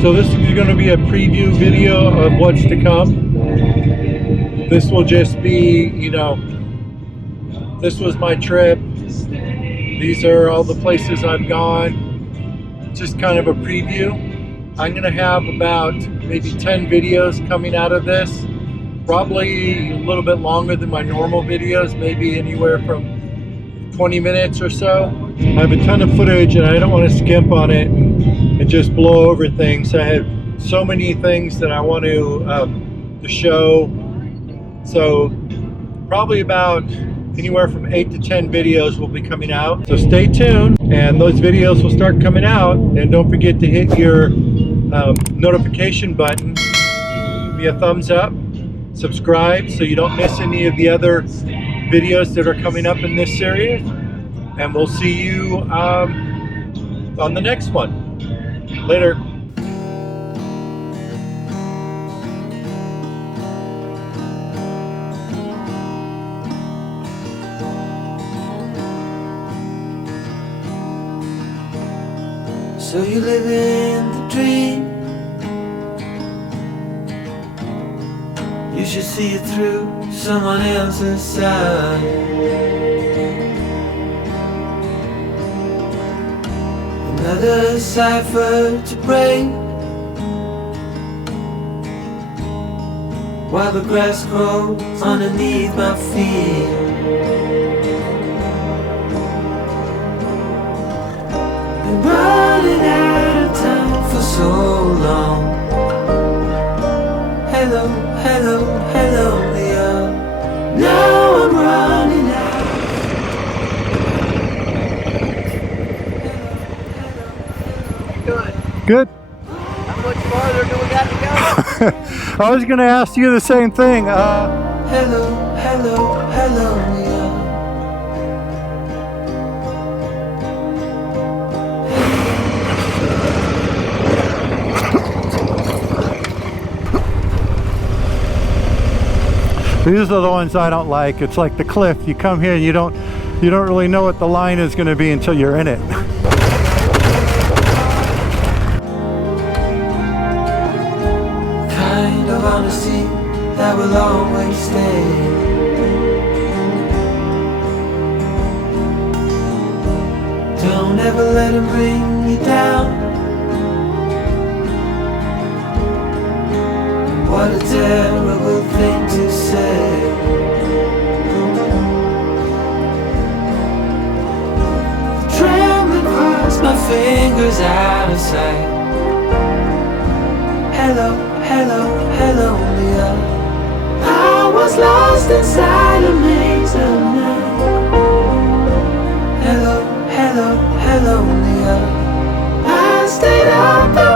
So this is going to be a preview video of what's to come. This will just be, you know, this was my trip. These are all the places I've gone. Just kind of a preview. I'm going to have about maybe 10 videos coming out of this. Probably a little bit longer than my normal videos, maybe anywhere from 20 minutes or so. I have a ton of footage and I don't want to skimp on it and just blow over things. I have so many things that I want to show. So probably about anywhere from 8 to 10 videos will be coming out. So stay tuned and those videos will start coming out. And don't forget to hit your notification button. Give me a thumbs up. Subscribe so you don't miss any of the other videos that are coming up in this series. And we'll see you on the next one. Later. So you live in the dream. You should see it through someone else's side. Another cipher to break, while the grass grows underneath my feet. Been running out of time for so long. Hello, hello, hello, Leah. Now I'm running out. Good. How much farther do we got to go? I was going to ask you the same thing. Hello, hello, hello, Leah. These are the ones I don't like. It's like the cliff. You come here and you don't really know what the line is going to be until you're in it. Honesty that will always stay. Don't ever let him bring you down. What a terrible thing to say. Trembling across my fingers out of sight. Hello, hello, hello, Leah. I was lost inside a maze of night. Hello, hello, hello, Leah. I stayed up.